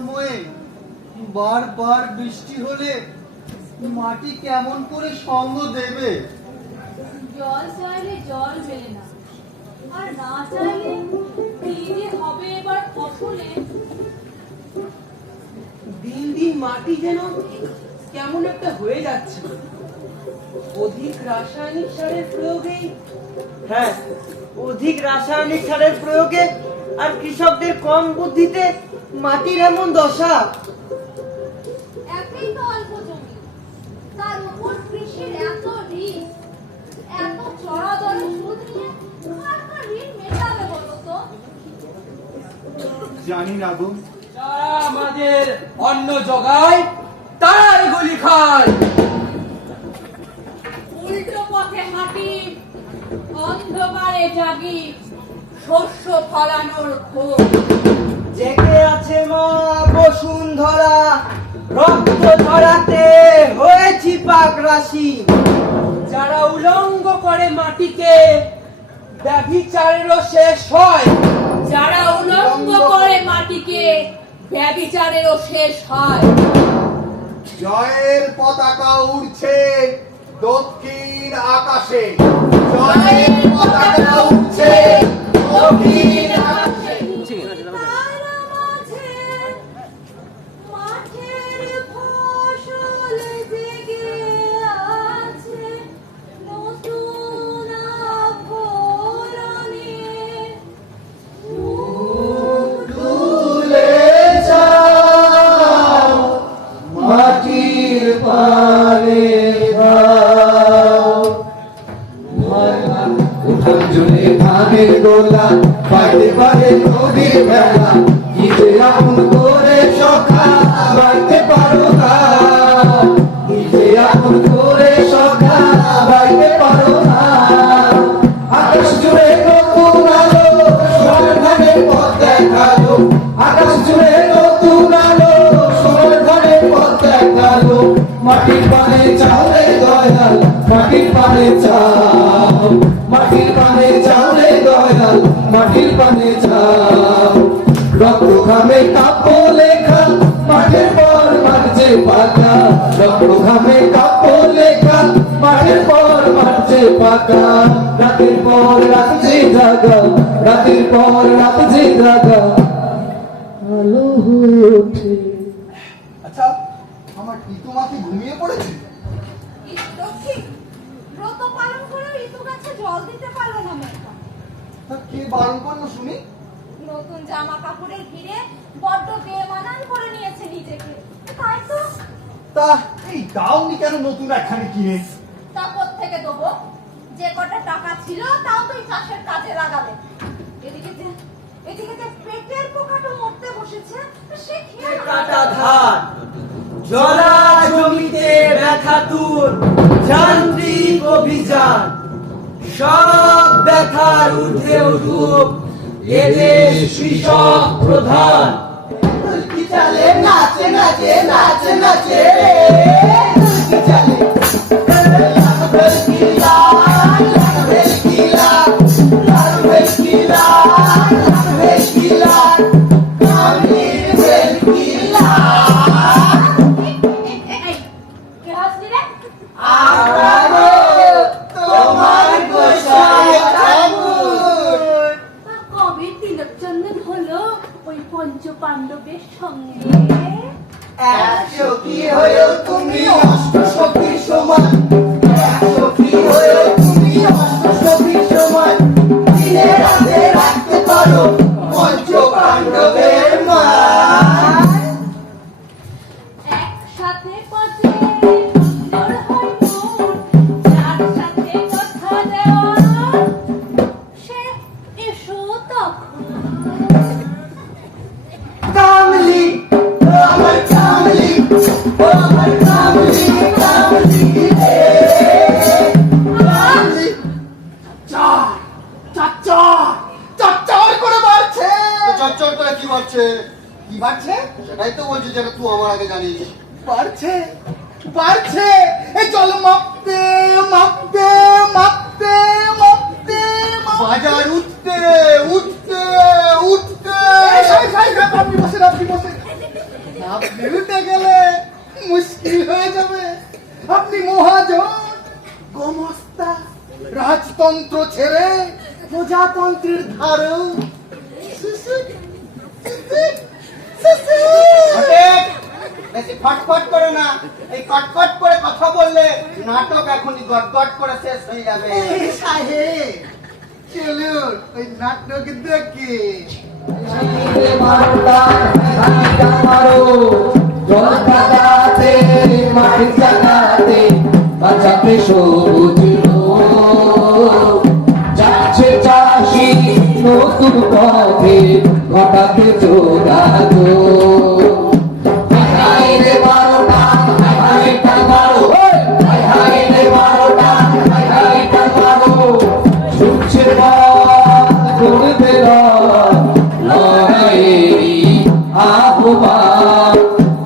সময়ে বারবার বৃষ্টি হলে মাটি কেমন করে সঙ্গ দেবে? জল চাইলে জল মেলে না, আর না চাইলে কি যে হবে এবার ফসলে। দিন দিন মাটি যেন কেমন একটা হয়ে যাচ্ছে। অধিক রাসায়নিক সারের প্রয়োগে, হ্যাঁ, অধিক রাসায়নিক সারের প্রয়োগে আর কৃষকদের কম বুদ্ধিতে মাটির এমন দশা। একই তো অল্প জমি, তার উপর কৃষির এত ঋণ, এত চড়া দরে সুদ নিয়ে কার ঋণ মেটাবে বলো তো? জানি না গো। যারা আমাদের অন্ন জোগায় তারাই গুলি খায়। উল্টো পথে হাঁটি, অন্ধকারে জাগি, শস্য ফলানোর ক্ষোভ। জেগে আছে মা বসুন্ধরা, রক্ত ঝরাতে হয়েছি পাক রাশি। যারা উলঙ্গ করে মাটিকে, ব্যভিচারেরও শেষ হয়। যারা উলঙ্গ করে মাটিকে, ব্যভিচারেরও শেষ হয়। জয়ের পতাকা উড়ছে দক্ষিণ আকাশে, জয়ের পতাকা উড়ছে দক্ষিণ আকাশে। তার মাঝে মাঠের ফসল জেগে আছে নতুন আভরণে। তুলে যাও মাটির পারে উঠান জুড়ে ধানের গোলা, বাইরে বাইরে নদীর বেলা, নিজে আপন করে সখা বাইতে পারো না, নিজে আপন করে সখা বাইতে পারো না। আকাশ জুড়ে নতুন আলো, সোনার ধানের পথ দেখালো, আকাশ জুড়ে নতুন আলো, সোনার ধানের পথ দেখালো। মাটির পানে চাও রে দয়াল, মাটির পানে চাও, মাটির পানে চাও রে দয়াল, মাটির পানে চাও। রক্ত ঘামে কাব্য লেখা, মাঠের পর মারছে পাকা, রক্ত ঘামে কাব্য লেখা, মাঠের পর মারছে পাকা। রাতের পর রাত যে জাগা, রাতের পর রাত যে জাগা, আলো হয়ে ওঠে। আচ্ছা, আমার ঋতুমা কি ঘুমিয়ে পড়েছে? লক্ষ্মী, ব্রত পালন করে ঋতু গাছে জল দিতে পারলো না মেয়েটা। তা কে বারণ করলো শুনি? নতুন জামা কাপড়ের ভিড়ে বড্ড বেমানান করে নিয়েছে নিজেকে, তাই তো। তা এই দাওনি কেন নতুন একখানে কিনে? তা কোত্থেকে দেবো? যে কটা টাকা ছিল তাও তুই চাষের কাজে লাগাবে। এদিকে যে পেটের পোকাটা মরতে বসেছে, সে খেয়ে কাটা ধান, জলা জমিতে ব্যথা দূর, যান্ত্রিক অভিযান, সব ব্যথার ঊর্ধ্বে উঠুক এদেশ কৃষক প্রধান। কি চালে নাচে নাচে নাচে নাচে রে, কি চালে লাগবে কিলা, লাগবে কিলা, লাগবে কিলা, লাগবে কিলা, কামির বেল কিলা। কে হাসলি রে? আমারও তোমার গোসাই ঠাকুর। তা কবে তিলক চন্দন হলো ওই পঞ্চ পাণ্ডবের সঙ্গে? 100 কি হয়েও তুমি অষ্টসখীর সমান, 100 কি হয়েও তুমি অষ্টসখীর সমান, দিনে রাতে রাখতে পারো পঞ্চ পাণ্ডবের মান। একসাথে পথে সুন্দর হয় মন, যার সাথে কথা দেওয়া সে এসো তখন। কামলি ও আমার কামলি, ও আমার কামলি, কামলি রে কামলি। চর চর চর চর করে মারছে। চচ্চর করে কি মারছে? কি মারছে সেটাই তো বলছি, যেটা তুই আমার আগে জানিস। বাড়ছে বাড়ছে, এই চলো মাপতে মাপতে মাপতে মাপতে বাজার উঠতে উঠতে উঠতে। আপনি বসেন, আপনি বসেন। রাজতন্ত্র ছেড়ে প্রজাতন্ত্রের ধারু বেশি ফটফট করো না, এই কটকট করে কথা বললে নাটক এখনই গটগট করে শেষ হয়ে যাবে। সাহেব চলুন ওই নাটক দেখি। বাঁচাতে সবুজ যাচ্ছে চাষি নতুন পথে ঘটাতে যোগাযোগ।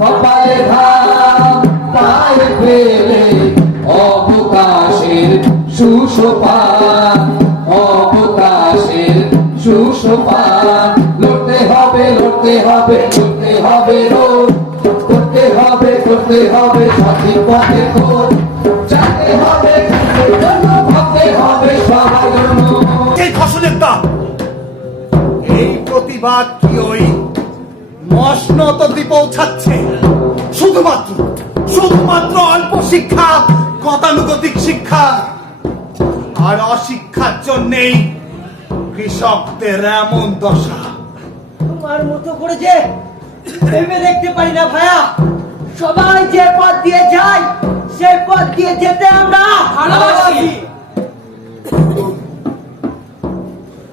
কপালে ঘাম পায়ে ফেলে অবকাশের সুসোপান, অবকাশের সুসোপান। লড়তে হবে লড়তে হবে লড়তে হবে রোজ, করতে হবে করতে হবে সঠিক পথে খোঁজ, জানতে হবে ভাবতে হবে সবার জন্য। এই ফসলের দাম, এই প্রতিবাদ কি ওই মসনদ অবধি পৌঁছাচ্ছে? শুধুমাত্র শুধুমাত্র অল্প শিক্ষা, গতানুগতিক শিক্ষা আর অশিক্ষার জন্যেই কৃষকদের এমন দশা। তোমার মতো করে যে ভেবে দেখতে পারি না ভাইয়া, সবাই যে পথ দিয়ে যায় সেই পথ দিয়ে যেতে আমরা ভালোবাসি।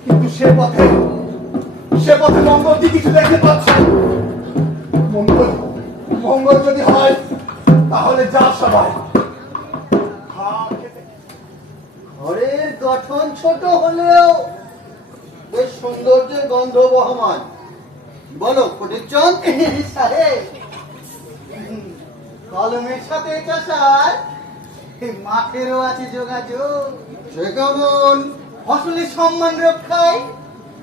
কিন্তু সে পথে মঙ্গল কি কিছু দেখতে পাচ্ছ? মঙ্গল মঙ্গল যদি হয় তাহলে যা সবাই। ঘরের গঠন ছোট হলেও বেশ সৌন্দর্যের গন্ধ বহমান। বলো ফটিকচন্দ সাহেব, কলমের সাথে চাষার মাঠেরও আছে যোগাযোগ। সে কেমন ফসলের সম্মান রক্ষায়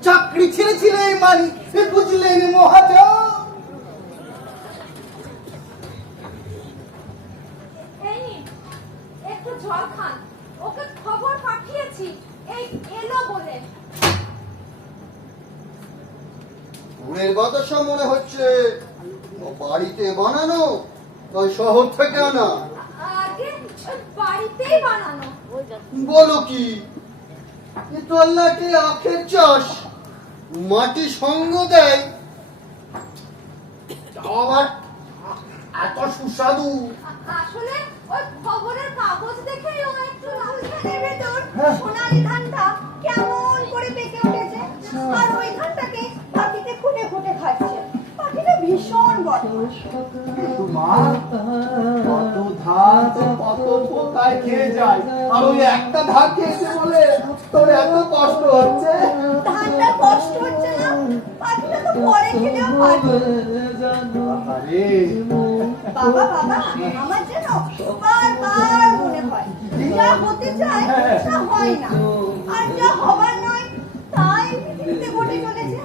চাকরি ছেড়েছিলে মানি বুঝলেন মহাজন। এই নিন, একটু জল খান, ওকে খবর পাঠিয়েছি এই এলো বলে। গুড়ের বাতাসা মনে হচ্ছে বাড়িতে বানানো, ওই শহর থেকে আনা। আগে বাড়িতেই বানানো। বলো কি, এ তো আল্লাহকে আখের চাষ, মাটি সঙ্গ দেয়, আবার এত সুস্বাদু। আসলে ওই খবরের কাগজ দেখেই ও একটু রাজধানীর ভেতর সোনালী ধানটা কেমন করে পেকে উঠেছে, আর ওই ধানটাকে পাখিতে খুঁটে খুঁটে খাচ্ছে। পাখিটা ভীষণ বড়। কিন্তু মা, কত ধান যে কত পোকায় খেয়ে যায়, আর ওই একটা ধান খেয়েছে বলে তোর এত কষ্ট হচ্ছে। ধানটা কষ্ট হচ্ছে না, পাখিটা তো পরে খেলেও পারবে। আরে বাবা বাবা, আমার যেন বারবার মনে হয় যা হতে চায় তা হয় না, আর যা হবার নয় তাই পৃথিবীতে ঘটে চলেছে।